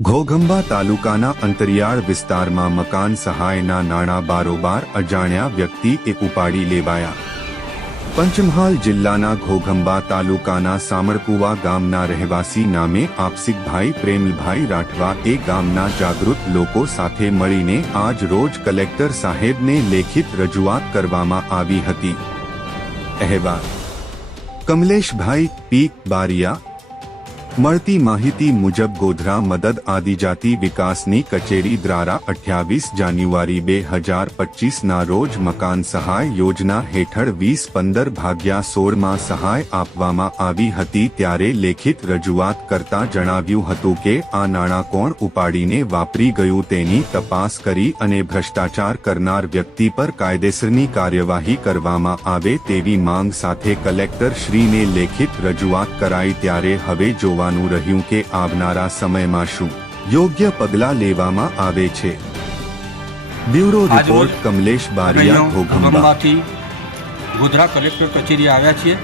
ઘોઘંબા તાલુકાના અંતરિયાળ વિસ્તારમાં મકાન સહાયના નાણાં બારોબાર અજાણ્યા વ્યક્તિએ ઉપાડી લેવાયા. પંચમહાલ જિલ્લાના ઘોઘંબા તાલુકાના સામરકુવા ગામના રહેવાસી નામે આપસિકભાઈ પ્રેમલભાઈ રાઠવા એ ગામના જાગૃત લોકો સાથે મળીને આજ રોજ કલેક્ટર સાહેબને લેખિત રજૂઆત કરવામાં આવી હતી. અહેવાલ. કમલેશભાઈ પી. બારિયા મળતી માહિતી મુજબ ગોધરા મદદ આદિજાતિ વિકાસની કચેરી દ્વારા અઠ્યાવીસ જાન્યુઆરી બે હજાર પચીસના રોજ મકાન સહાય યોજના હેઠળ વીસ પંદર ભાગ્યા સોળમાં સહાય આપવામાં આવી હતી ત્યારે લેખિત રજૂઆત કરતા જણાવ્યું હતું કે આ નાણાં કોણ ઉપાડીને વાપરી ગયું તેની તપાસ કરી અને ભ્રષ્ટાચાર કરનાર વ્યક્તિ પર કાયદેસરની કાર્યવાહી કરવામાં આવે તેવી માંગ સાથે કલેક્ટર શ્રીને લેખિત રજૂઆત કરાઈ ત્યારે હવે જોવાનું રહ્યું કે આવનારા સમયમાં શું યોગ્ય પગલાં લેવામાં આવે છે. બ્યુરો રિપોર્ટ કમલેશ બારિયા અહીંયા ગોધરા કલેક્ટર કચેરી આવ્યા છીએ.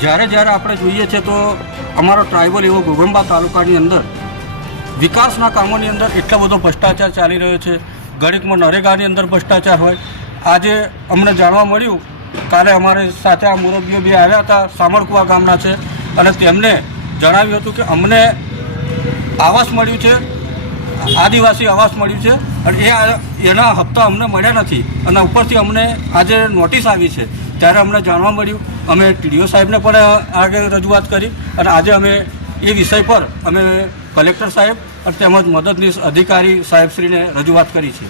જ્યારે જ્યારે આપણે જોઈએ છે તો અમારો ટ્રાઇબલ એવો ઘોઘંબા તાલુકાની અંદર વિકાસના કામોની અંદર એટલો બધો ભ્રષ્ટાચાર ચાલી રહ્યો છે. ઘડીકમાં નરેગાની અંદર ભ્રષ્ટાચાર હોય. આજે અમને જાણવા મળ્યું કાલે અમારે સાથે આ મુરબીઓ બી આવ્યા હતા સામરકુવા ગામના છે. અને તેમને જણાવ્યું હતું કે અમને આવાસ મળ્યું છે, આદિવાસી આવાસ મળ્યું છે, અને એ એના હપ્તા અમને મળ્યા નથી. અને ઉપરથી અમને આજે નોટિસ આવી છે. ત્યારે અમને જાણવા મળ્યું. અમે ટીડીઓ સાહેબને પણ આગળ રજૂઆત કરી અને આજે અમે એ વિષય પર અમે કલેક્ટર સાહેબ અને તેમજ મદદનીશ અધિકારી સાહેબશ્રીને રજૂઆત કરી છે.